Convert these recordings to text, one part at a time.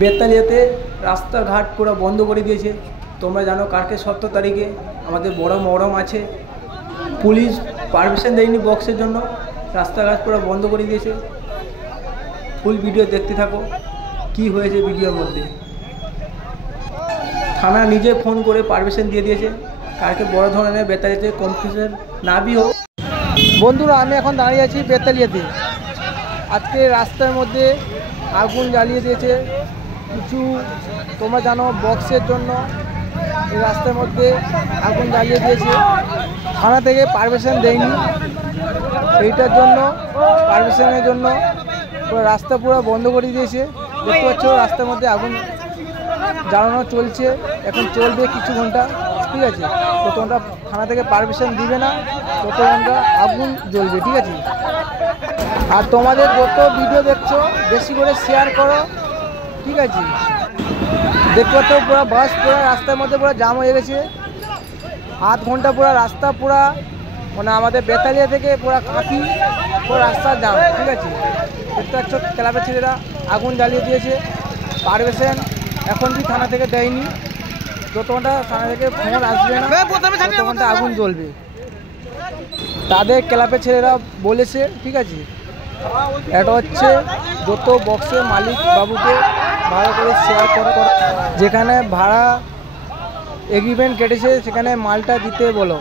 বেতালিয়াতে রাস্তাঘাট পুরো বন্ধ করে দিয়েছে। তোমরা জানো কালকে 17 তারিখে আমাদের বড় মহরম আছে। পুলিশ পারমিশন দেয়নি বক্সের জন্য, রাস্তাঘাট পুরো বন্ধ করে দিয়েছে। ফুল ভিডিও দেখতে থাকো কি হয়েছে ভিডিওর মধ্যে। থানা নিজে ফোন করে পারমিশন দিয়ে দিয়েছে। কালকে বড় ধরনের বেতালিয়াতে কনফিউশন না বি হোক। বন্ধুরা, আমি এখন দাঁড়িয়ে আছি বেতালিয়াতে। আজকে রাস্তার মধ্যে আগুন জ্বালিয়ে দিয়েছে কিছু, তোমরা জানো বক্সের জন্য এই রাস্তার মধ্যে আগুন জ্বালিয়ে দিয়েছে। থানা থেকে পারমিশন দেয়নি, এইটার জন্য পারমিশনের জন্য পুরো রাস্তা পুরো বন্ধ করে দিয়েছে। দেখতে পাচ্ছ রাস্তার মধ্যে আগুন জ্বালানো চলছে, এখন চলবে কিছু ঘন্টা, ঠিক আছে। তো তোমরা থানা থেকে পারমিশন দিবে না তত ঘন্টা আগুন জ্বলবে, ঠিক আছে। আর তোমাদের যত ভিডিও দেখছো বেশি করে শেয়ার করো, ঠিক আছে। দেখতে পাচ্ছ পুরো বাস পুরো রাস্তার মধ্যে পুরো জাম হয়ে গেছে। আধ ঘন্টা পুরো রাস্তা পুরো মানে আমাদের বেতালিয়া থেকে পুরো কাঁথি পুরো রাস্তার জাম, ঠিক আছে। দেখতে পাচ্ছ ক্লাবের ছেলেরা আগুন জ্বালিয়ে দিয়েছে। পারমিশন এখন কি থানা থেকে দেয়নি, যত ঘন্টা থানা থেকে ফোন আসবে না তত ঘন্টা আগুন জ্বলবে। তাদের ক্লাবের ছেলেরা বলেছে, ঠিক আছে। এটা হচ্ছে যত বক্সের মালিক বাবুকে ভালো করে শেয়ার করে, যেখানে ভাড়া এগ্রিমেন্ট কেটেছে সেখানে মালটা দিতে বলো,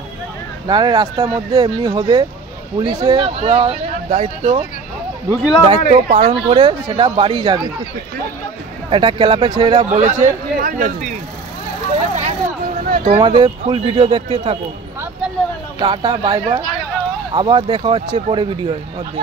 নাহলে রাস্তার মধ্যে এমনি হবে। পুলিশে পুরো দায়িত্ব পালন করে সেটা বাড়ি যাবে, এটা ক্লাবের ছেলেরা বলেছে, ঠিক আছে। তোমাদের ফুল ভিডিও দেখতে থাকো। টাটা, বাই বাই, আবার দেখা হচ্ছে পরে ভিডিওর মধ্যে।